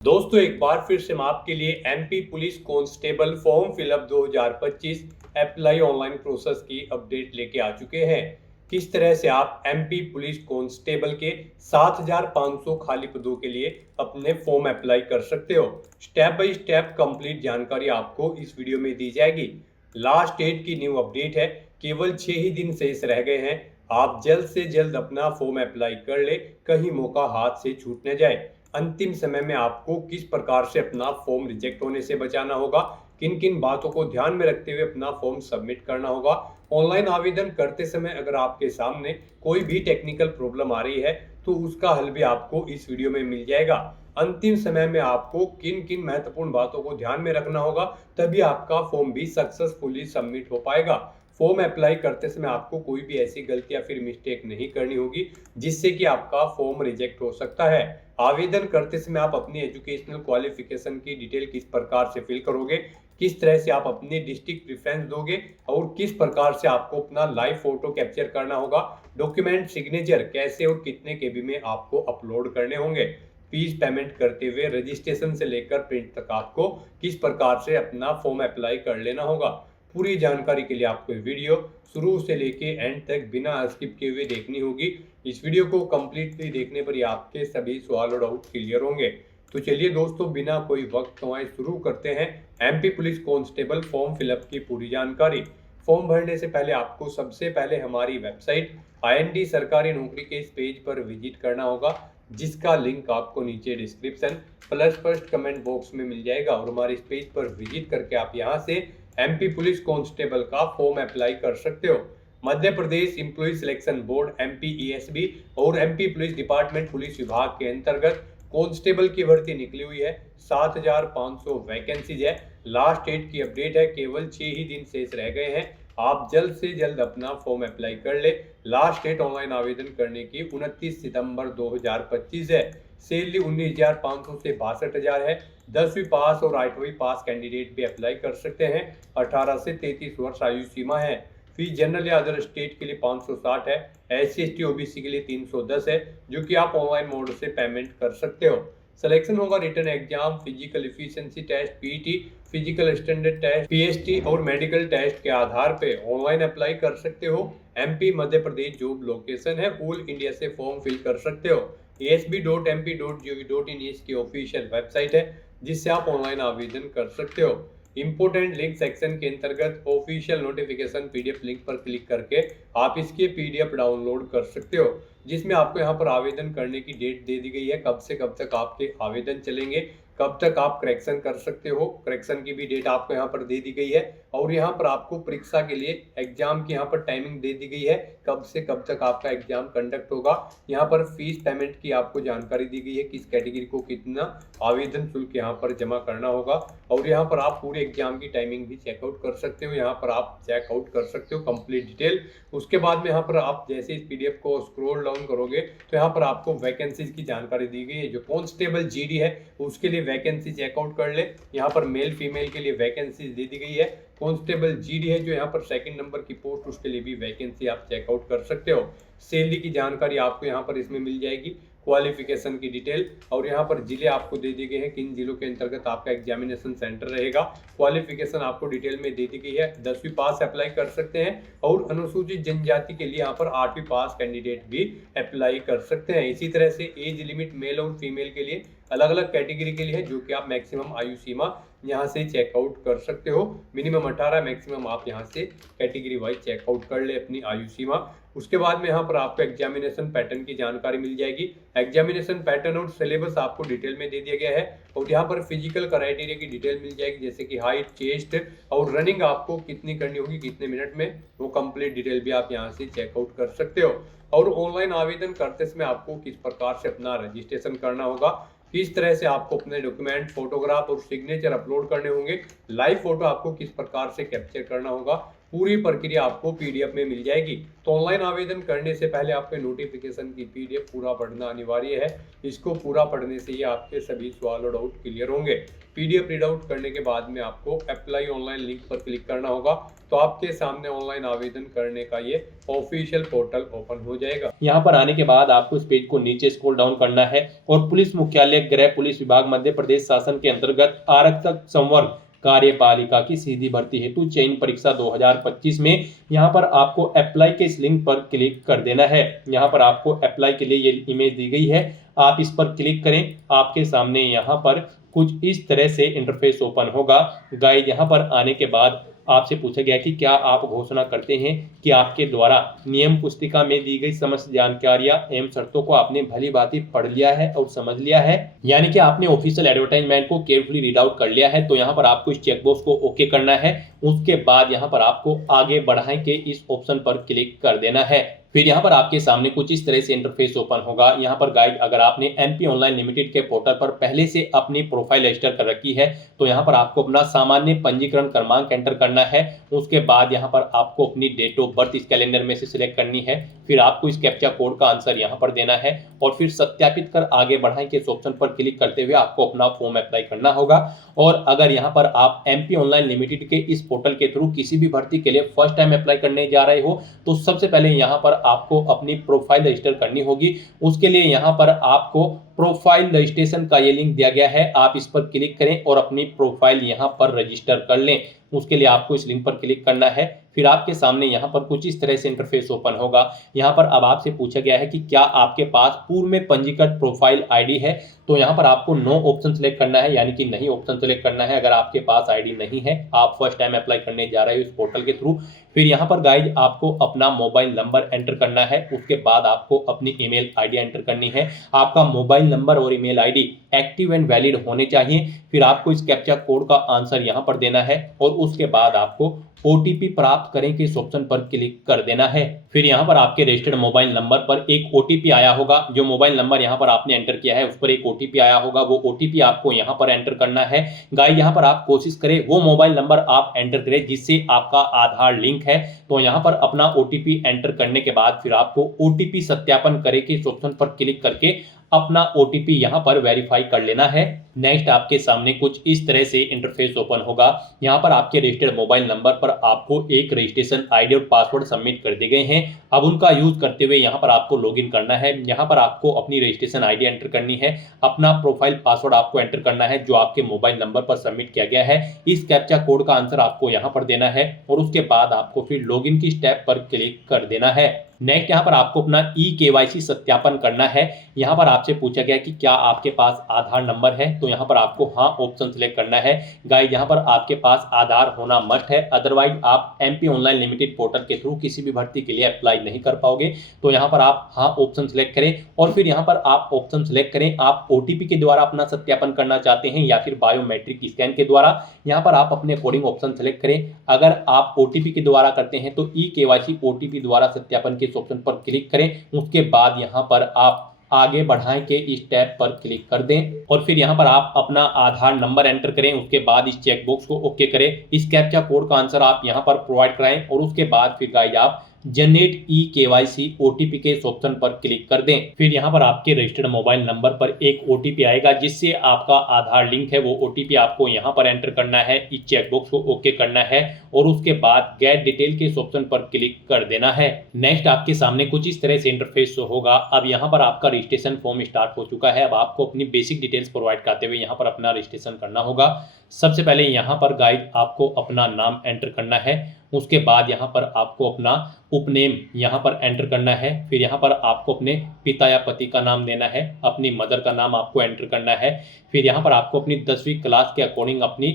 दोस्तों एक बार फिर से हम आपके लिए MP police constable form fill up 2025 apply online process की अपडेट लेके आ चुके हैं। किस तरह से आप एमपी पुलिस कांस्टेबल के 7,500 खाली पदों के लिए अपने फॉर्म अप्लाई कर सकते हो। स्टेप बाय स्टेप कंप्लीट जानकारी आपको इस वीडियो में दी जाएगी। लास्ट डेट की न्यू अपडेट है, केवल 6 ही दिन शेष रह गए हैं। आप जल्द से जल्द अपना फॉर्म अप्लाई कर ले, कहीं मौका हाथ से छूट न जाए। अंतिम समय में आपको किस प्रकार से अपना फॉर्म रिजेक्ट होने से बचाना होगा, किन किन बातों को ध्यान में रखते हुए अपना फॉर्म सबमिट करना होगा। ऑनलाइन आवेदन करते समय अगर आपके सामने कोई भी टेक्निकल प्रॉब्लम आ रही है तो उसका हल भी आपको इस वीडियो में मिल जाएगा। अंतिम समय में आपको किन किन महत्वपूर्ण बातों को ध्यान में रखना होगा, तभी आपका फॉर्म भी सक्सेसफुली सबमिट हो पाएगा। फॉर्म अप्लाई करते समय आपको कोई भी ऐसी गलती या फिर मिस्टेक नहीं करनी होगी जिससे कि आपका फॉर्म रिजेक्ट हो सकता है। आवेदन करते समय आप अपनी एजुकेशनल क्वालिफिकेशन की डिटेल किस प्रकार से फिल करोगे, किस तरह से आप अपनी डिस्ट्रिक्ट प्रेफरेंस दोगे और किस प्रकार से आपको अपना लाइव फोटो कैप्चर करना होगा, डॉक्यूमेंट सिग्नेचर कैसे और कितने केबी में आपको अपलोड करने होंगे, फीस पेमेंट करते हुए रजिस्ट्रेशन से लेकर प्रिंट तक आपको किस प्रकार से अपना फॉर्म अप्लाई कर लेना होगा। पूरी जानकारी के लिए आपको वीडियो शुरू से लेके एंड तक बिना स्किप किए हुए देखनी होगी। इस वीडियो को कंप्लीटली देखने पर ही आपके सभी सवाल और डाउट क्लियर होंगे। तो चलिए दोस्तों, बिना कोई वक्त गंवाए शुरू करते हैं MP police constable form fill up की पूरी जानकारी। फॉर्म भरने से पहले आपको सबसे पहले हमारी वेबसाइट IND सरकारी नौकरी के इस पेज पर विजिट करना होगा, जिसका लिंक आपको नीचे description plus first comment box में मिल जाएगा। और हमारे इस पेज पर विजिट करके आप यहां से एमपी पुलिस कांस्टेबल का फॉर्म अप्लाई कर सकते हो। Madhya Pradesh employ selection board MPESB और एमपी पुलिस डिपार्टमेंट पुलिस विभाग के अंतर्गत कांस्टेबल की भर्ती निकली हुई है। 7,500 वैकेंसीज है। लास्ट डेट की अपडेट है, केवल 6 ही दिन शेष रह गए हैं। आप जल्द से जल्द अपना फॉर्म अप्लाई कर ले। लास्ट डेट ऑनलाइन आवेदन करने की 29 सितंबर 2025 है। सैलरी 19,500 से 62,000 है। 10वीं पास और 8वीं पास कैंडिडेट भी अप्लाई कर सकते हैं। 18 से 33 वर्ष आयु सीमा है। फीस जनरल या अदर स्टेट के लिए 560 है। SC/ST OBC के लिए 310 है, जो कि आप ऑनलाइन मोड से पेमेंट कर सकते हो। सिलेक्शन होगा written exam, physical efficiency test PET, physical standard test PST और मेडिकल टेस्ट के आधार पे ऑनलाइन अप्लाई कर सकते हो। MP Madhya Pradesh job location है। ऑल इंडिया से फॉर्म फिल कर सकते हो। asb.mp.gov.in इसकी ऑफिशियल वेबसाइट है, जिससे आप ऑनलाइन आवेदन कर सकते हो। इंपोर्टेंट लिंक सेक्शन के अंतर्गत ऑफिशियल नोटिफिकेशन PDF लिंक पर क्लिक करके आप इसके PDF डाउनलोड कर सकते हो, जिसमें आपको यहाँ पर आवेदन करने की डेट दे दी गई है, कब से कब तक आपके आवेदन चलेंगे, कब तक आप करेक्शन कर सकते हो। करेक्शन की भी डेट आपको यहाँ पर दे दी गई है और यहाँ पर आपको परीक्षा के लिए एग्जाम की यहाँ पर टाइमिंग दे दी गई है, कब से कब तक आपका एग्जाम कंडक्ट होगा। यहाँ पर फीस पेमेंट की आपको जानकारी दी गई है, किस कैटेगरी को कितना आवेदन शुल्क यहाँ पर जमा करना होगा। और यहाँ पर आप पूरे एग्जाम की टाइमिंग भी चेकआउट कर सकते हो। यहाँ पर आप चेकआउट कर सकते हो कंप्लीट डिटेल। उसके बाद में यहाँ पर आप जैसे इस PDF को स्क्रॉल डाउन करोगे तो यहाँ पर आपको वैकेंसीज की जानकारी दी गई है। जो कांस्टेबल GD है उसके लिए वैकेंसी चेकआउट कर ले। यहाँ पर मेल फीमेल के लिए वैकेंसीज दे दी गई है। कांस्टेबल GD है जो यहाँ पर सेकंड नंबर की पोस्ट, उसके लिए भी वैकेंसी आप चेकआउट कर सकते हो। सैलरी की जानकारी आपको यहाँ पर इसमें मिल जाएगी, क्वालिफिकेशन की डिटेल और यहाँ पर जिले आपको दे दिए गए हैं, किन जिलों के अंतर्गत आपका एग्जामिनेशन सेंटर रहेगा। क्वालिफिकेशन आपको डिटेल में दे दी गई है। 10वीं पास अप्लाई कर सकते हैं और अनुसूचित जनजाति के लिए यहाँ पर 8वीं पास कैंडिडेट भी अप्लाई कर सकते हैं। इसी तरह से एज लिमिट मेल और फीमेल के लिए अलग अलग कैटेगरी के लिए है, जो कि आप मैक्सिमम आयु सीमा यहाँ से चेकआउट कर सकते हो। मिनिमम 18, मैक्सिमम आप यहाँ से कैटेगरी वाइज चेकआउट कर ले अपनी आयु सीमा। उसके बाद में यहाँ पर आपको एग्जामिनेशन पैटर्न की जानकारी मिल जाएगी। एग्जामिनेशन पैटर्न और सिलेबस आपको डिटेल में दे दिया गया है और यहाँ पर फिजिकल क्राइटेरिया की डिटेल मिल जाएगी, जैसे कि हाइट, चेस्ट और रनिंग आपको कितनी करनी होगी, कितने मिनट में, वो कंप्लीट डिटेल भी आप यहाँ से चेकआउट कर सकते हो। और ऑनलाइन आवेदन करते समय आपको किस प्रकार से अपना रजिस्ट्रेशन करना होगा, किस तरह से आपको अपने डॉक्यूमेंट, फोटोग्राफ और सिग्नेचर अपलोड करने होंगे, लाइव फोटो आपको किस प्रकार से कैप्चर करना होगा, पूरी प्रक्रिया आपको पीडीएफ में मिल जाएगी। तो ऑनलाइन आवेदन करने से पहले आपके नोटिफिकेशन की पीडीएफ पूरा पढ़ना अनिवार्य है। इसको पूरा पढ़ने से ही आपके सभी सवाल और डाउट क्लियर होंगे। पीडीएफ रीड आउट करने के बाद में आपको अप्लाई ऑनलाइन लिंक पर क्लिक करना होगा। तो आपके सामने ऑनलाइन आवेदन करने का ये ऑफिशियल पोर्टल ओपन हो जाएगा। यहाँ पर आने के बाद आपको इस पेज को नीचे स्क्रॉल डाउन करना है और पुलिस मुख्यालय गृह पुलिस विभाग मध्य प्रदेश शासन के अंतर्गत आरक्षक संवर्ग कार्यपालिका की सीधी भर्ती हेतु चयन परीक्षा 2025 में यहाँ पर आपको अप्लाई के इस लिंक पर क्लिक कर देना है। यहाँ पर आपको अप्लाई के लिए ये इमेज दी गई है, आप इस पर क्लिक करें। आपके सामने यहाँ पर कुछ इस तरह से इंटरफेस ओपन होगा। गाइड यहाँ पर आने के बाद आपसे पूछा गया कि क्या आप घोषणा करते हैं कि आपके द्वारा नियम पुस्तिका में दी गई समस्त जानकारियां एवं शर्तों को आपने भली भांति पढ़ लिया है और समझ लिया है, यानी कि आपने ऑफिशियल एडवर्टाइजमेंट को केयरफुली रीड आउट कर लिया है। तो यहाँ पर आपको इस चेकबॉक्स को ओके करना है। उसके बाद यहाँ पर आपको आगे बढ़ाएं के इस ऑप्शन पर क्लिक कर देना है। फिर यहाँ पर आपके सामने कुछ इस तरह से इंटरफेस ओपन होगा। यहाँ पर गाइड अगर आपने एमपी ऑनलाइन लिमिटेड के पोर्टल पर पहले से अपनी प्रोफाइल रजिस्टर कर रखी है तो यहाँ पर आपको अपना सामान्य पंजीकरण क्रमांक एंटर करना है। उसके बाद यहाँ पर आपको अपनी डेट ऑफ बर्थ इस कैलेंडर में से सिलेक्ट करनी है। फिर आपको इस कैप्चा कोड का आंसर यहाँ पर देना है और फिर सत्यापित कर आगे बढ़ाएं के इस ऑप्शन पर क्लिक करते हुए आपको अपना फॉर्म अप्लाई करना होगा। और अगर यहाँ पर आप एमपी ऑनलाइन लिमिटेड के इस पोर्टल के थ्रू किसी भी भर्ती के लिए फर्स्ट टाइम अप्लाई करने जा रहे हो तो सबसे पहले यहाँ पर आपको अपनी प्रोफाइल रजिस्टर करनी होगी। उसके लिए यहाँ पर आपको प्रोफाइल रजिस्ट्रेशन का ये लिंक दिया गया है, आप इस पर क्लिक करें और अपनी प्रोफाइल यहाँ पर रजिस्टर कर लें। उसके लिए आपको इस लिंक पर क्लिक करना है। फिर आपके सामने यहाँ पर कुछ इस तरह से इंटरफेस ओपन होगा। यहाँ पर अब आपसे पूछा गया है कि क्या आपके पास पूर्व में पंजीकृत प्रोफाइल आईडी है। तो यहाँ पर आपको नो ऑप्शन सेलेक्ट करना है, यानी कि नहीं ऑप्शन सेलेक्ट करना है अगर आपके पास आईडी नहीं है, आप फर्स्ट टाइम अप्लाई करने जा रहे हो इस पोर्टल के थ्रू। फिर यहाँ पर गाइज आपको अपना मोबाइल नंबर एंटर करना है। उसके बाद आपको अपनी ईमेल आईडी एंटर करनी है। आपका मोबाइल नंबर और email ID active and valid होने चाहिए। फिर आपको इस कैप्चा कोड का आंसर यहाँ पर देना है और उसके बाद आपको ओटीपी प्राप्त करें के इस ऑप्शन पर क्लिक कर देना है। फिर यहाँ पर आपके रजिस्टर्ड मोबाइल नंबर पर एक ओटीपी आया होगा। जो मोबाइल नंबर यहाँ पर आपने एंटर किया है उस पर एक ओटीपी आया होगा, वो ओटीपी आपको यहाँ पर एंटर करना है। गाइस यहाँ पर आप कोशिश करें वो मोबाइल नंबर आप एंटर करें जिससे आपका आधार लिंक है। तो यहाँ पर अपना ओटीपी एंटर करने के बाद फिर आपको ओटीपी सत्यापन करें के इस ऑप्शन पर क्लिक करके अपना ओटीपी यहाँ पर वेरीफाई कर लेना है। नेक्स्ट आपके सामने कुछ इस तरह से इंटरफेस ओपन होगा। यहाँ पर आपके रजिस्टर्ड मोबाइल नंबर पर आपको एक रजिस्ट्रेशन आईडी और पासवर्ड सबमिट कर दिए गए हैं। अब उनका यूज करते हुए यहाँ पर आपको लॉगिन करना है। यहाँ पर आपको अपनी रजिस्ट्रेशन आईडी एंटर करनी है, अपना प्रोफाइल पासवर्ड आपको एंटर करना है जो आपके मोबाइल नंबर पर सबमिट किया गया है। इस कैप्चा कोड का आंसर आपको यहाँ पर देना है और उसके बाद आपको फिर लॉगिन की स्टेप पर क्लिक कर देना है। नेक्स्ट यहाँ पर आपको अपना ई-केवाईसी सत्यापन करना है। यहाँ पर आपसे पूछा गया कि क्या आपके पास आधार नंबर है, तो यहाँ पर आपको हाँ ऑप्शन सिलेक्ट करना है। गाइस यहाँ पर आपके पास आधार होना मस्ट है, अदरवाइज आप एमपी ऑनलाइन लिमिटेड पोर्टल के थ्रू किसी भी भर्ती के लिए अप्लाई नहीं कर पाओगे। तो यहाँ पर आप हाँ ऑप्शन सिलेक्ट करें और फिर यहाँ पर आप ऑप्शन सिलेक्ट करें आप ओटीपी के द्वारा अपना सत्यापन करना चाहते हैं या फिर बायोमेट्रिक स्कैन के द्वारा। यहाँ पर आप अपने अकॉर्डिंग ऑप्शन सिलेक्ट करें। अगर आप ओटीपी के द्वारा करते हैं तो ई-केवाईसी ओटीपी द्वारा सत्यापन के ऑप्शन पर क्लिक करें। उसके बाद यहाँ पर आप आगे बढ़ाएं के इस टैब पर क्लिक कर दें और फिर यहाँ पर आप अपना आधार नंबर एंटर करें। उसके बाद इस चेक बॉक्स को ओके करें। इस कैप्चा कोड का आंसर आप यहाँ पर प्रोवाइड कराएं और उसके बाद फिर गाइस आप जनरेट ई-केवाईसी ओटीपी के इस ऑप्शन पर क्लिक कर दें। फिर यहाँ पर आपके रजिस्टर्ड मोबाइल नंबर पर एक ओटीपी आएगा जिससे आपका आधार लिंक है। वो ओटीपी आपको यहाँ पर एंटर करना है, इस चेकबॉक्स को ओके करना है और उसके बाद गेट डिटेल के इस ऑप्शन पर क्लिक कर देना है। नेक्स्ट आपके सामने कुछ इस तरह से इंटरफेस होगा। अब यहाँ पर आपका रजिस्ट्रेशन फॉर्म स्टार्ट हो चुका है। अब आपको अपनी बेसिक डिटेल्स प्रोवाइड करते हुए यहाँ पर अपना रजिस्ट्रेशन करना होगा। सबसे पहले यहाँ पर गाइड आपको अपना नाम एंटर करना है। उसके बाद यहाँ पर आपको अपना उपनेम यहाँ पर एंटर करना है। फिर यहाँ पर आपको अपने पिता या पति का नाम देना है, अपनी मदर का नाम आपको एंटर करना है। फिर यहाँ पर आपको अपनी 10वीं क्लास के अकॉर्डिंग अपनी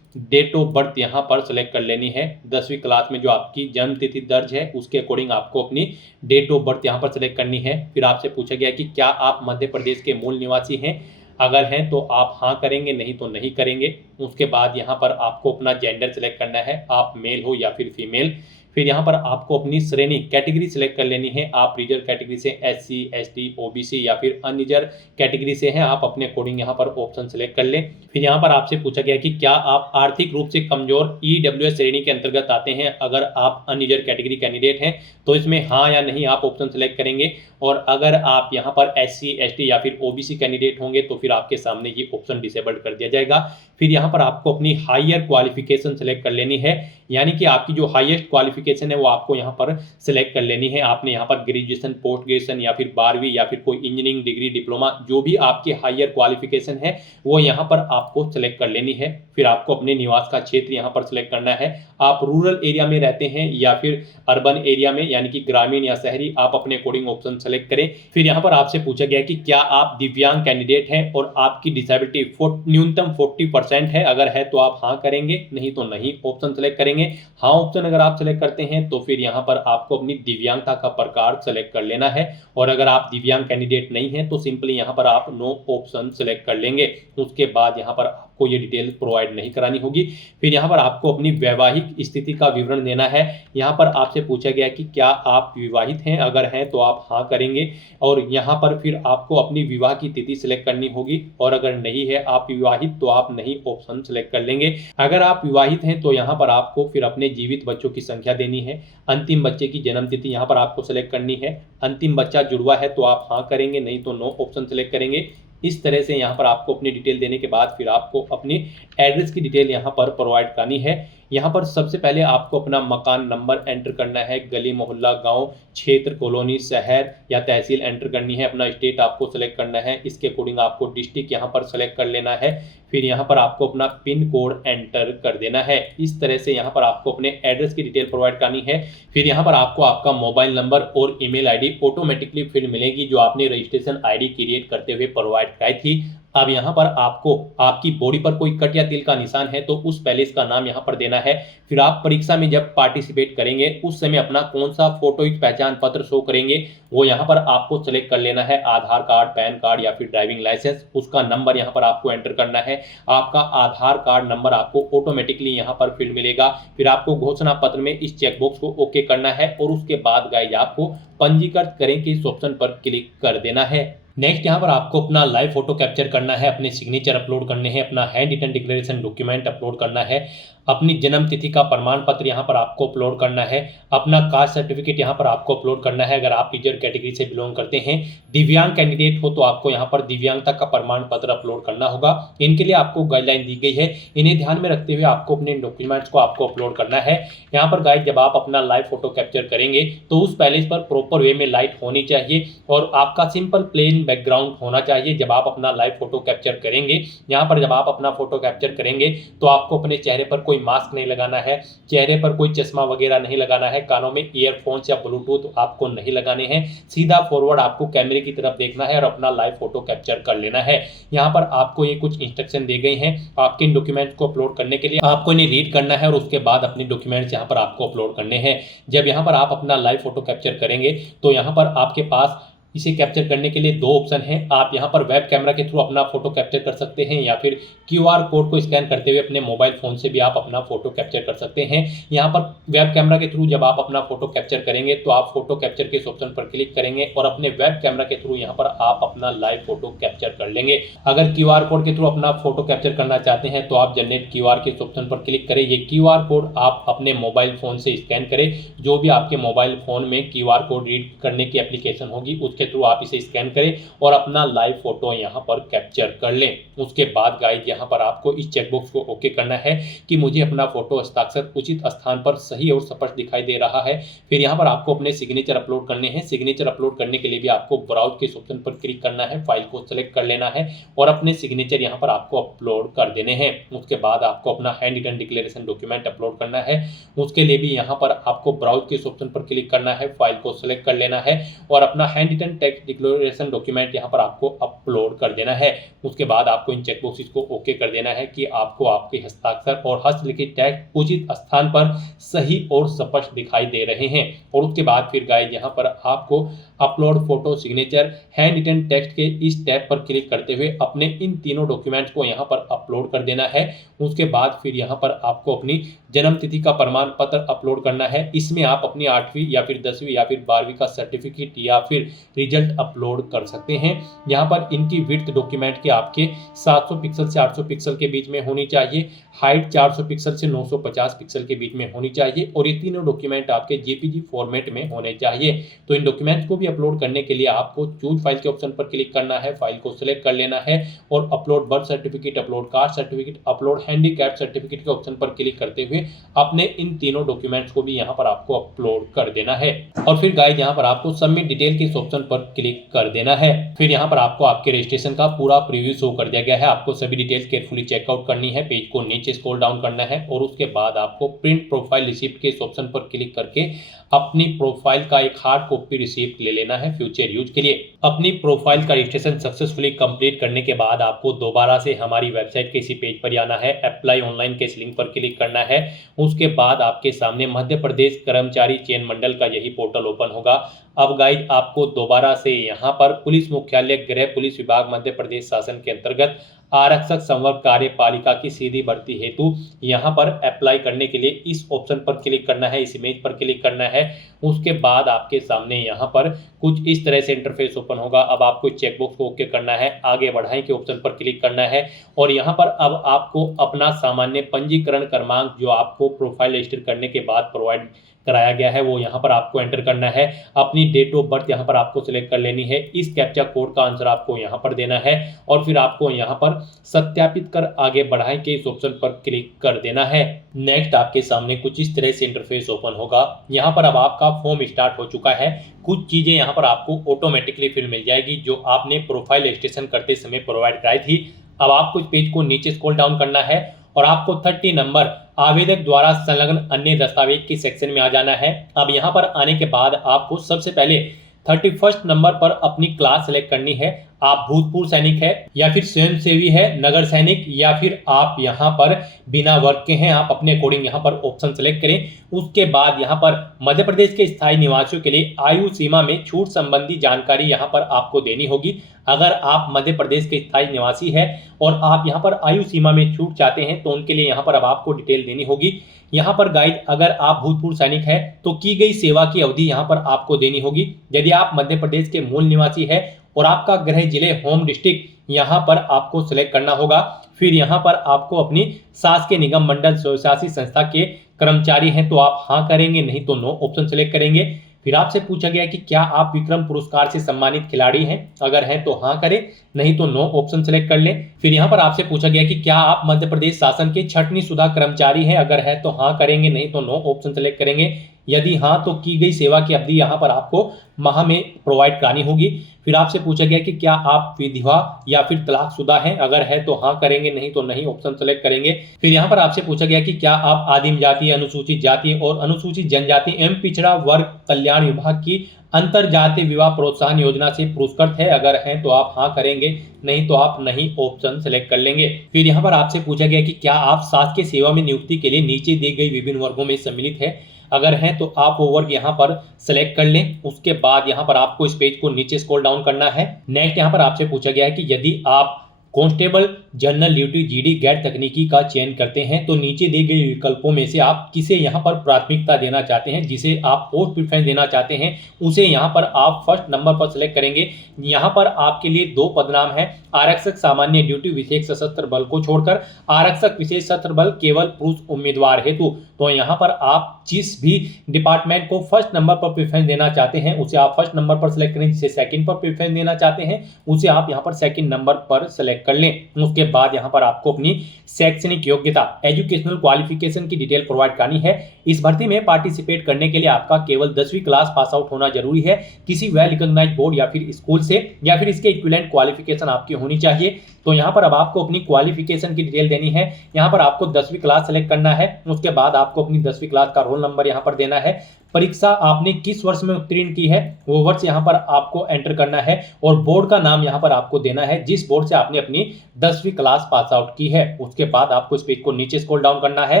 डेट ऑफ बर्थ यहाँ पर सेलेक्ट कर लेनी है। 10वीं क्लास में जो आपकी जन्म तिथि दर्ज है उसके अकॉर्डिंग आपको अपनी डेट ऑफ बर्थ यहाँ पर सेलेक्ट करनी है। फिर आपसे पूछा गया कि क्या आप मध्य प्रदेश के मूल निवासी हैं, अगर हैं तो आप हाँ करेंगे, नहीं तो नहीं करेंगे। उसके बाद यहाँ पर आपको अपना जेंडर सेलेक्ट करना है, आप मेल हो या फिर फीमेल। फिर यहाँ पर आपको अपनी श्रेणी कैटेगरी सिलेक्ट कर लेनी है। आप रिजर्व कैटेगरी से SC, ST, OBC या फिर अनरिजर्व कैटेगरी से हैं, आप अपने अकॉर्डिंग यहाँ पर ऑप्शन सिलेक्ट कर लें। फिर यहाँ पर आपसे पूछा गया कि क्या आप आर्थिक रूप से कमजोर EWS श्रेणी के अंतर्गत आते हैं। अगर आप अनरिजर्व कैटेगरी कैंडिडेट हैं तो इसमें हाँ या नहीं आप ऑप्शन सिलेक्ट करेंगे, और अगर आप यहाँ पर SC, ST या फिर OBC कैंडिडेट होंगे तो फिर आपके सामने ये ऑप्शन डिसेबल्ड कर दिया जाएगा। फिर यहाँ पर आपको अपनी हायर क्वालिफिकेशन सिलेक्ट कर लेनी है, यानी कि आपकी जो हाईएस्ट क्वालिफिकेशन है वो आपको यहाँ पर सिलेक्ट कर लेनी है। आपने यहाँ पर ग्रेजुएशन, पोस्ट ग्रेजुएशन या फिर 12वीं या फिर कोई इंजीनियरिंग डिग्री, डिप्लोमा, जो भी आपकी हायर क्वालिफिकेशन है वो यहाँ पर आपको सिलेक्ट कर लेनी है। फिर आपको अपने निवास का क्षेत्र यहाँ पर सिलेक्ट करना है। आप रूरल एरिया में रहते हैं या फिर अर्बन एरिया में, यानी कि ग्रामीण या शहरी, आप अपने अकॉर्डिंग ऑप्शन सेलेक्ट करें। फिर यहाँ पर आपसे पूछा गया कि क्या आप दिव्यांग कैंडिडेट हैं और आपकी डिसेबिलिटी न्यूनतम 40% है। अगर है तो आप हाँ करेंगे, नहीं तो नहीं ऑप्शन सेलेक्ट करेंगे। हाँ ऑप्शन अगर आप सेलेक्ट करते हैं तो फिर यहाँ पर आपको अपनी दिव्यांगता का प्रकार सेलेक्ट कर लेना है, और अगर आप दिव्यांग कैंडिडेट नहीं हैं तो सिंपली यहाँ पर आप नो ऑप्शन सेलेक्ट कर लेंगे। उसके बाद यहाँ पर आपको ये डिटेल प्रोवाइड नहीं करानी होगी। फिर यहाँ पर आपको अपनी वैवाहिक स्थिति का विवरण देना है। यहाँ पर आपसे पूछा गया कि क्या आप विवाहित हैं। अगर हैं तो आप हाँ करेंगे, और यहाँ पर फिर आपको अपनी विवाह की तिथि सिलेक्ट करनी होगी, और अगर नहीं है आप विवाहित तो आप नहीं ऑप्शन सेलेक्ट कर लेंगे। अगर आप विवाहित हैं तो यहाँ पर आपको फिर अपने जीवित बच्चों की संख्या देनी है। अंतिम बच्चे की जन्म तिथि यहाँ पर आपको सेलेक्ट करनी है। अंतिम बच्चा जुड़वा है तो आप हाँ करेंगे, नहीं तो नो ऑप्शन सेलेक्ट करेंगे। इस तरह से यहाँ पर आपको अपनी डिटेल देने के बाद फिर आपको अपनी एड्रेस की डिटेल यहाँ पर प्रोवाइड करनी है। यहाँ पर सबसे पहले आपको अपना मकान नंबर एंटर करना है, गली, मोहल्ला, गांव, क्षेत्र, कॉलोनी, शहर या तहसील एंटर करनी है। अपना स्टेट आपको सेलेक्ट करना है, इसके अकॉर्डिंग आपको डिस्ट्रिक्ट यहाँ पर सेलेक्ट कर लेना है। फिर यहाँ पर आपको अपना पिन कोड एंटर कर देना है। इस तरह से यहाँ पर आपको अपने एड्रेस की डिटेल प्रोवाइड करनी है। फिर यहाँ पर आपको आपका मोबाइल नंबर और ईमेल आईडी ऑटोमेटिकली फिर मिलेगी, जो आपने रजिस्ट्रेशन आईडी क्रिएट करते हुए प्रोवाइड कराई थी। अब यहाँ पर आपको आपकी बॉडी पर कोई कट या तिल का निशान है तो उस पैलेस का नाम यहाँ पर देना है। फिर आप परीक्षा में जब पार्टिसिपेट करेंगे उस समय अपना कौन सा फोटोयुक्त पहचान पत्र शो करेंगे वो यहाँ पर आपको सेलेक्ट कर लेना है। आधार कार्ड, पैन कार्ड या फिर ड्राइविंग लाइसेंस, उसका नंबर यहाँ पर आपको एंटर करना है। आपका आधार कार्ड नंबर आपको ऑटोमेटिकली यहाँ पर फिर मिलेगा। फिर आपको घोषणा पत्र में इस चेकबॉक्स को ओके करना है, और उसके बाद गाइज आपको पंजीकृत करें कि इस ऑप्शन पर क्लिक कर देना है। नेक्स्ट यहाँ पर आपको अपना लाइव फोटो कैप्चर करना है, अपने सिग्नेचर अपलोड करने हैं, अपना handwritten declaration document upload करना है, अपनी जन्म तिथि का प्रमाण पत्र यहाँ पर आपको अपलोड करना है, अपना कास्ट सर्टिफिकेट यहाँ पर आपको अपलोड करना है अगर आप रिजर्व कैटेगरी से बिलोंग करते हैं। दिव्यांग कैंडिडेट हो तो आपको यहाँ पर दिव्यांगता का प्रमाण पत्र अपलोड करना होगा। इनके लिए आपको गाइडलाइन दी गई है, इन्हें ध्यान में रखते हुए आपको अपने डॉक्यूमेंट्स को आपको अपलोड करना है। यहाँ पर गाइड जब आप अपना लाइव फोटो कैप्चर करेंगे तो उस पैलेस पर प्रॉपर वे में लाइट होनी चाहिए और आपका सिंपल प्लेन बैकग्राउंड होना चाहिए जब आप अपना लाइव फोटो कैप्चर करेंगे। यहाँ पर जब आप अपना फोटो कैप्चर करेंगे तो आपको अपने चेहरे पर कोई मास्क नहीं लगाना है, चेहरे पर कोई चश्मा वगैरह नहीं लगाना है, कानों में ईयरफोन्स या ब्लूटूथ आपको नहीं लगाने हैं। सीधा फॉरवर्ड आपको कैमरे की तरफ देखना है और अपना लाइव फोटो कैप्चर कर लेना है। यहाँ पर आपको ये कुछ इंस्ट्रक्शन दी गई हैं आपके इन डॉक्यूमेंट्स को अपलोड करने के लिए। आपको इन्हें रीड करना है और उसके बाद अपने डॉक्यूमेंट्स यहाँ पर आपको अपलोड करने हैं। जब यहाँ पर आप अपना लाइव फोटो कैप्चर करेंगे तो यहाँ पर आपके पास इसे कैप्चर करने के लिए दो ऑप्शन हैं। आप यहाँ पर वेब कैमरा के थ्रू अपना फोटो कैप्चर कर सकते हैं या फिर QR कोड को स्कैन करते हुए अपने मोबाइल फोन से भी आप अपना फोटो कैप्चर कर सकते हैं। यहाँ पर वेब कैमरा के थ्रू जब आप अपना फोटो कैप्चर करेंगे तो आप फोटो कैप्चर के इस ऑप्शन पर क्लिक करेंगे और अपने वेब कैमरा के थ्रू यहाँ पर आप अपना लाइव फोटो कैप्चर कर लेंगे। अगर QR कोड के थ्रू अपना फोटो कैप्चर करना चाहते हैं तो आप जनरेट QR के इस ऑप्शन पर क्लिक करें। ये QR कोड आप अपने मोबाइल फोन से स्कैन करें। जो भी आपके मोबाइल फोन में QR कोड रीड करने की एप्लीकेशन होगी उसके थ्रू आप इसे स्कैन करें और अपना लाइव फोटो यहाँ पर कैप्चर कर लें। उसके बाद गाइड यहाँ पर आपको इस चेकबॉक्स को ओके करना है कि मुझे अपना फोटो हस्ताक्षर उचित स्थान पर सही और स्पष्ट दिखाई दे रहा है। फिर यहाँ पर आपको अपने सिग्नेचर अपलोड करने हैं। सिग्नेचर अपलोड करने के लिए भी आपको ब्राउज के ऑप्शन पर क्लिक करना है, फाइल को सेलेक्ट कर लेना है और अपने सिग्नेचर यहाँ पर आपको अपलोड कर देने हैं। उसके बाद आपको अपना handwritten declaration document upload करना है। उसके लिए भी यहाँ पर आपको ब्राउज के ऑप्शन पर क्लिक करना है, फाइल को सेलेक्ट कर लेना है और अपना handwritten text declaration document यहाँ पर आपको अपलोड कर देना है। उसके बाद आपको इन चेकबॉक्सेस को ओके कर देना है कि आपको आपके हस्ताक्षर और हस्तलिखित टेक्स्ट उचित स्थान पर सही और स्पष्ट दिखाई दे रहे हैं। और उसके बाद फिर गाइस यहाँ पर आपको upload photo signature handwritten text के इस टैब पर क्लिक करते हुए अपने इन तीनों डॉक्यूमेंट्स को यहाँ पर अपलोड कर देना है। उसके बाद फिर यहाँ पर आपको अपनी जन्म तिथि का प्रमाण पत्र अपलोड करना है। इसमें आप अपनी 8वीं या फिर 10वीं या फिर 12वीं का सर्टिफिकेट या फिर रिजल्ट अपलोड कर सकते हैं। यहाँ पर इनकी विड्थ डॉक्यूमेंट के आपके 700 पिक्सल से 800 पिक्सल के बीच में होनी चाहिए, हाइट 400 पिक्सल से 950 पिक्सल के बीच में होनी चाहिए और ये तीनों डॉक्यूमेंट आपके जेपीजी फॉर्मेट में होने चाहिए। तो इन डॉक्यूमेंट्स को भी अपलोड करने के लिए आपको चूज फाइल के ऑप्शन पर क्लिक करना है, फाइल को सिलेक्ट कर लेना है और upload birth certificate, upload caste certificate, upload handicap certificate के ऑप्शन पर क्लिक करते हुए अपने इन तीनों डॉक्यूमेंट्स को भी यहाँ पर आपको अपलोड कर देना है। और फिर गाइस यहाँ पर आपको सबमिट डिटेल के इस ऑप्शन पर क्लिक कर देना है। फिर यहाँ पर आपको आपके रजिस्ट्रेशन का पूरा प्रीव्यू शो कर दिया गया है। आपको सभी डिटेल्स केयरफुली चेकआउट करनी है, पेज को नीचे स्क्रॉल डाउन करना है और उसके बाद आपको प्रिंट प्रोफाइल रिसिप्ट के इस ऑप्शन पर क्लिक करके अपनी प्रोफाइल का एक हार्ड कॉपी रिसिप्ट ले लेना है फ्यूचर यूज के लिए। अपनी प्रोफाइल का रजिस्ट्रेशन सक्सेसफुली कंप्लीट करने के बाद आपको दोबारा से हमारी वेबसाइट के इसी पेज पर आना है, अप्लाई ऑनलाइन के इस लिंक पर क्लिक करना है। उसके बाद आपके सामने मध्य प्रदेश कर्मचारी चयन मंडल का यही पोर्टल ओपन होगा। अब गाइड आपको दोबारा से यहाँ पर पुलिस मुख्यालय गृह पुलिस विभाग मध्य प्रदेश शासन के अंतर्गत आरक्षक संवर्ग कार्यपालिका की सीधी भर्ती हेतु यहाँ पर अप्लाई करने के लिए इस ऑप्शन पर क्लिक करना है, इस इमेज पर क्लिक करना है। उसके बाद आपके सामने यहाँ पर कुछ इस तरह से इंटरफेस ओपन होगा। अब आपको चेकबॉक्स को ओके करना है, आगे बढ़ाएं के ऑप्शन पर क्लिक करना है और यहाँ पर अब आपको अपना सामान्य पंजीकरण क्रमांक जो आपको प्रोफाइल रजिस्टर करने के बाद प्रोवाइड कराया गया है वो यहाँ पर आपको एंटर करना है। अपनी डेट ऑफ बर्थ यहाँ पर आपको सिलेक्ट कर लेनी है। इस कैप्चा कोड का आंसर आपको यहाँ पर देना है और फिर आपको यहाँ पर सत्यापित कर आगे बढ़ाएं के इस ऑप्शन पर क्लिक कर देना है। नेक्स्ट आपके सामने कुछ इस तरह से इंटरफेस ओपन होगा। यहाँ पर अब आपका फॉर्म स्टार्ट हो चुका है। कुछ चीजें यहाँ पर आपको ऑटोमेटिकली फिर मिल जाएगी जो आपने प्रोफाइल रजिस्ट्रेशन करते समय प्रोवाइड कराई थी। अब आपको इस पेज को नीचे स्क्रॉल डाउन करना है और आपको 30 नंबर आवेदक द्वारा संलग्न अन्य दस्तावेज के सेक्शन में आ जाना है। अब यहाँ पर आने के बाद आपको सबसे पहले 31 नंबर पर अपनी क्लास सेलेक्ट करनी है। आप भूतपूर्व सैनिक है या फिर स्वयंसेवी है, नगर सैनिक या फिर आप यहाँ पर बिना वर्ग के हैं, आप अपने अकॉर्डिंग यहाँ पर ऑप्शन सेलेक्ट करें। उसके बाद यहाँ पर मध्य प्रदेश के स्थायी निवासियों के लिए आयु सीमा में छूट संबंधी जानकारी यहाँ पर आपको देनी होगी। अगर आप मध्य प्रदेश के स्थायी निवासी है और आप यहाँ पर आयु सीमा में छूट चाहते हैं तो उनके लिए यहाँ पर अब आपको डिटेल देनी होगी। यहाँ पर गाइड अगर आप भूतपूर्व सैनिक है तो की गई सेवा की अवधि यहाँ पर आपको देनी होगी। यदि आप मध्य प्रदेश के मूल निवासी है और आपका गृह जिले होम डिस्ट्रिक्ट यहाँ पर आपको सिलेक्ट करना होगा। फिर यहाँ पर आपको अपनी शासकीय निगम मंडल स्वशासी संस्था के कर्मचारी हैं तो आप हाँ करेंगे, नहीं तो नो ऑप्शन सेलेक्ट करेंगे। फिर आपसे पूछा गया कि क्या आप विक्रम पुरस्कार से सम्मानित खिलाड़ी हैं, अगर हैं तो हाँ करें, नहीं तो नो ऑप्शन सेलेक्ट कर लें। फिर यहाँ पर आपसे पूछा गया कि क्या आप मध्य प्रदेश शासन के छठवीं सुधा कर्मचारी हैं, अगर है तो हाँ करेंगे, नहीं तो नो ऑप्शन सेलेक्ट करेंगे। यदि हाँ तो की गई सेवा की अवधि यहाँ पर आपको माह में प्रोवाइड करानी होगी। फिर आपसे पूछा गया कि क्या आप विधवा या फिर तलाकशुदा हैं, अगर है तो हाँ करेंगे, नहीं तो नहीं ऑप्शन सेलेक्ट करेंगे। फिर यहाँ पर आपसे पूछा गया कि क्या आप आदिम जाति, अनुसूचित जाति और अनुसूचित जनजाति एवं पिछड़ा वर्ग कल्याण विभाग की अंतर जातीय विवाह प्रोत्साहन योजना से पुरस्कृत है, अगर हैं तो आप हाँ करेंगे, नहीं तो आप नहीं ऑप्शन सेलेक्ट कर लेंगे। फिर यहाँ पर आपसे पूछा गया कि क्या आप शासकीय सेवा में नियुक्ति के लिए नीचे दी गई विभिन्न वर्गों में सम्मिलित है, अगर हैं तो आप वो वर्ग यहाँ पर सेलेक्ट कर लें। उसके बाद यहाँ पर आपको इस पेज को नीचे स्क्रॉल डाउन करना है। नेक्स्ट यहाँ पर आपसे पूछा गया है कि यदि आप कांस्टेबल जनरल ड्यूटी जीडी गैर तकनीकी का चयन करते हैं तो नीचे दिए गए विकल्पों में से आप किसे यहाँ पर प्राथमिकता देना चाहते हैं, जिसे आप पोस्ट प्रेफरेंस देना चाहते हैं उसे यहाँ पर आप फर्स्ट नंबर पर सिलेक्ट करेंगे। यहाँ पर आपके लिए दो पदनाम है, आरक्षक सामान्य ड्यूटी विशेष सशस्त्र बल को छोड़कर आरक्षक विशेष सशस्त्र बल केवल पुरुष उम्मीदवार हेतु। तो यहाँ पर आप जिस भी डिपार्टमेंट को फर्स्ट नंबर पर प्रेफरेंस देना चाहते हैं उसे आप फर्स्ट नंबर पर सिलेक्ट करें, जिसे सेकंड पर प्रेफरेंस देना चाहते हैं उसे आप यहाँ पर सेकंड नंबर पर सिलेक्ट कर लें। उसके बाद यहाँ पर आपको अपनी शैक्षणिक योग्यता एजुकेशनल क्वालिफिकेशन की डिटेल प्रोवाइड करनी है। इस भर्ती में पार्टिसिपेट करने के लिए आपका केवल 10वीं क्लास पास आउट होना जरूरी है, किसी वेल रिकॉग्नाइज्ड बोर्ड या फिर स्कूल से, या फिर इसके इक्विवेलेंट क्वालिफिकेशन आपकी होनी चाहिए। तो यहाँ पर अब आपको अपनी क्वालिफिकेशन की डिटेल देनी है। यहाँ पर आपको 10वीं क्लास सेलेक्ट करना है। उसके बाद आपको अपनी 10वीं क्लास का रोल नंबर यहाँ पर देना है। परीक्षा आपने किस वर्ष में उत्तीर्ण की है वो वर्ष यहाँ पर आपको एंटर करना है और बोर्ड का नाम यहाँ पर आपको देना है जिस बोर्ड से आपने अपनी 10वीं क्लास पास आउट की है। उसके बाद आपको इस पेज को नीचे स्क्रॉल डाउन करना है।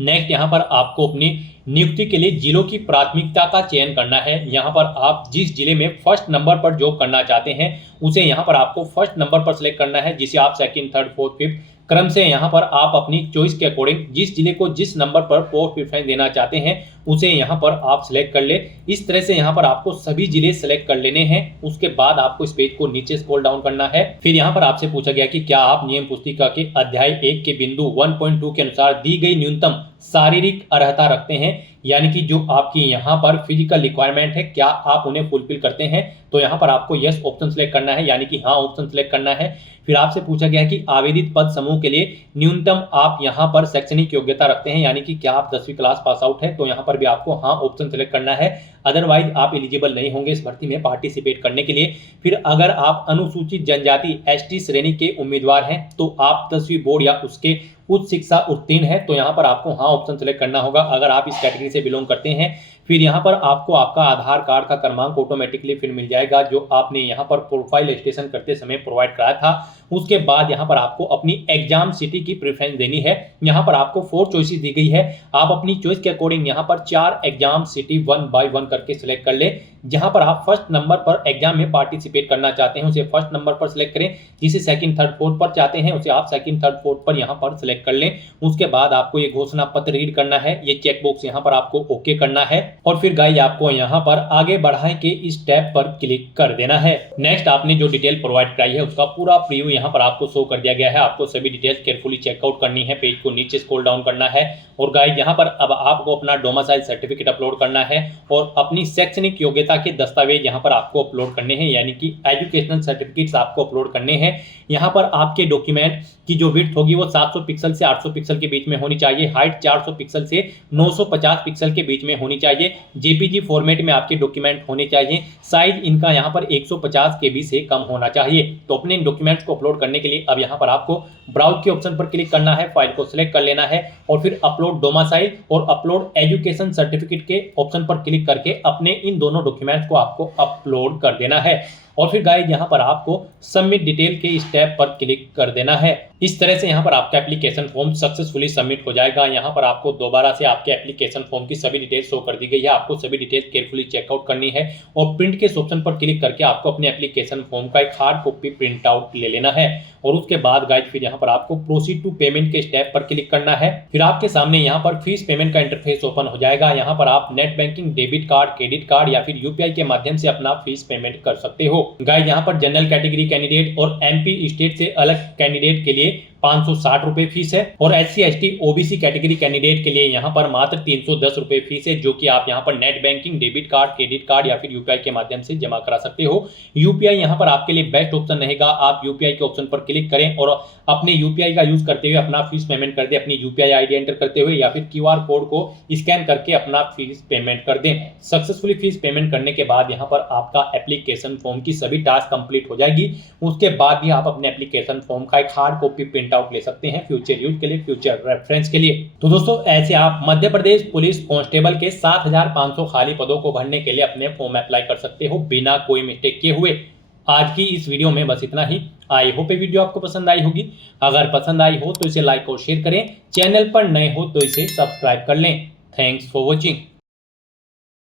नेक्स्ट यहाँ पर आपको अपनी नियुक्ति के लिए जिलों की प्राथमिकता का चयन करना है। यहाँ पर आप जिस जिले में फर्स्ट नंबर पर जॉब करना चाहते हैं उसे यहाँ पर आपको फर्स्ट नंबर पर सिलेक्ट करना है, जिसे आप सेकंड, थर्ड, फोर्थ, फिफ्थ क्रम से यहाँ पर आप अपनी चॉइस के अकॉर्डिंग जिस जिले को जिस नंबर पर पोस्ट प्रेफरेंस देना चाहते हैं उसे यहाँ पर आप सिलेक्ट कर ले। इस तरह से यहाँ पर आपको सभी जिले सेलेक्ट कर लेने हैं। उसके बाद आपको इस पेज को नीचे स्क्रॉल डाउन करना है। फिर यहाँ पर आपसे पूछा गया कि क्या आप नियम पुस्तिका के अध्याय 1 के बिंदु 1.2 के अनुसार दी गई न्यूनतम शारीरिक अर्हता रखते हैं, यानी कि जो आपकी यहाँ पर फिजिकल रिक्वायरमेंट है क्या आप उन्हें फुलफिल करते हैं। तो यहाँ पर आपको यस ऑप्शन सेलेक्ट करना है, यानी कि हाँ ऑप्शन सेलेक्ट करना है। फिर आपसे पूछा गया कि आवेदित पद समूह के लिए न्यूनतम आप यहाँ पर शैक्षणिक योग्यता रखते हैं, यानी कि क्या आप 10वीं क्लास पास आउट है। तो यहाँ पर भी आपको हाँ ऑप्शन सेलेक्ट करना है, अदरवाइज आप एलिजिबल नहीं होंगे इस भर्ती में पार्टिसिपेट करने के लिए। फिर अगर आप अनुसूचित जनजाति ST श्रेणी के उम्मीदवार हैं तो आप 10वीं बोर्ड या उसके उच्च शिक्षा उत्तीर्ण है, तो यहाँ पर आपको हाँ ऑप्शन सेलेक्ट करना होगा अगर आप इस कैटेगरी से बिलोंग करते हैं। फिर यहाँ पर आपको आपका आधार कार्ड का क्रमांक ऑटोमेटिकली फिर मिल जाएगा जो आपने यहाँ पर प्रोफाइल रजिस्ट्रेशन करते समय प्रोवाइड कराया था। उसके बाद यहाँ पर आपको अपनी एग्जाम सिटी की प्रेफरेंस देनी है। यहाँ पर आपको 4 चॉइसेस दी गई है, आप अपनी चॉइस के अकॉर्डिंग यहाँ पर 4 एग्जाम सिटी 1 बाय 1 करके सिलेक्ट कर ले। जहाँ पर आप फर्स्ट नंबर पर एग्जाम में पार्टिसिपेट करना चाहते हैं उसे फर्स्ट नंबर पर सिलेक्ट करें, जिसे सेकंड थर्ड फोर्थ पर चाहते हैं उसे आप सेकंड थर्ड फोर्थ पर यहाँ पर सिलेक्ट कर लें। उसके बाद आपको ये घोषणा पत्र रीड करना है, ये चेकबॉक्स यहाँ पर आपको ओके करना है और फिर गाइस आपको यहाँ पर आगे बढ़ाएं के इस टैब पर क्लिक कर देना है। नेक्स्ट आपने जो डिटेल प्रोवाइड कराई है उसका पूरा प्रीव्यू यहाँ पर आपको शो कर दिया गया है। आपको सभी डिटेल्स केयरफुली चेकआउट करनी है, पेज को नीचे स्क्रॉल डाउन करना है और गाइस यहाँ पर अब आपको अपना डोमिसाइल सर्टिफिकेट अपलोड करना है और अपनी शैक्षणिक योग्यता के दस्तावेज यहाँ पर आपको अपलोड करने हैं, यानी कि एजुकेशनल सर्टिफिकेट्स आपको अपलोड करने हैं। यहाँ पर आपके डॉक्यूमेंट की जो विड्थ होगी वो 700 पिक्सल से 800 पिक्सल के बीच में होनी चाहिए, हाइट 400 पिक्सल से 950 पिक्सल के बीच में होनी चाहिए, जेपीजी फॉर्मेट में आपके डॉक्यूमेंट होने चाहिए, साइज इनका यहाँ पर 150 KB से कम होना चाहिए। तो अपने इन डॉक्यूमेंट्स को अपलोड करने के लिए अब यहाँ पर आपको ब्राउज के ऑप्शन पर क्लिक करना है, फाइल को सिलेक्ट कर लेना है और फिर अपलोड डोमिसाइल और अपलोड एजुकेशन सर्टिफिकेट के ऑप्शन पर क्लिक करके अपने इन दोनों डॉक्यूमेंट्स को आपको अपलोड कर देना है और फिर गाइस यहाँ पर आपको सबमिट डिटेल के इस टैब पर क्लिक कर देना है। इस तरह से यहाँ पर आपका एप्लीकेशन फॉर्म सक्सेसफुली सबमिट हो जाएगा। यहाँ पर आपको दोबारा से आपके एप्लीकेशन फॉर्म की सभी डिटेल्स शो कर दी गई है, आपको सभी डिटेल्स केयरफुली चेकआउट करनी है और प्रिंट के ऑप्शन पर क्लिक करके आपको अपने एप्लीकेशन फॉर्म का एक हार्ड कॉपी प्रिंट आउट ले लेना है और उसके बाद गाइस फिर यहाँ पर आपको प्रोसीड टू पेमेंट के स्टेप पर क्लिक करना है। फिर आपके सामने यहाँ पर फीस पेमेंट का इंटरफेस ओपन हो जाएगा। यहाँ पर आप net banking, debit card, credit card या फिर यूपीआई के माध्यम से अपना फीस पेमेंट कर सकते हो। गाइस यहाँ पर जनरल कैटेगरी कैंडिडेट और MP स्टेट से अलग कैंडिडेट के लिए 560 रुपए फीस है और SC ST OBC category candidate के लिए यहाँ पर मात्र 310 रुपए फीस है, जो कि आप यहाँ पर net banking, debit card, credit card या फिर यूपीआई के माध्यम से जमा करा सकते हो। यूपीआई यहाँ पर आपके लिए बेस्ट ऑप्शन रहेगा। आप यूपीआई के ऑप्शन पर क्लिक करें और अपने यूपीआई का यूज करते हुए अपना फीस पेमेंट कर दे, अपनी यूपीआई ID एंटर करते हुए या फिर QR कोड को स्कैन करके अपना फीस पेमेंट कर दें। सक्सेसफुली फीस पेमेंट करने के बाद यहाँ पर आपका एप्लीकेशन फॉर्म की सभी टास्क कंप्लीट हो जाएगी। उसके बाद भी आप अपने एप्लीकेशन फॉर्म का एक हार्ड कॉपी प्रिंट आउट ले सकते हैं फ्यूचर यूज के लिए, फ्यूचर रेफरेंस के लिए। तो दोस्तों ऐसे आप मध्य प्रदेश पुलिस कांस्टेबल के 7500 खाली पदों को भरने के लिए अपने फॉर्म अप्लाई कर सकते हो बिना कोई मिस्टेक किए हुए। आज की इस वीडियो में बस इतना ही। आई होप ये वीडियो आपको पसंद आई होगी। अगर पसंद आई हो तो इसे लाइक और शेयर करें, चैनल पर नए हो तो इसे सब्सक्राइब कर लें। Thanks for watching.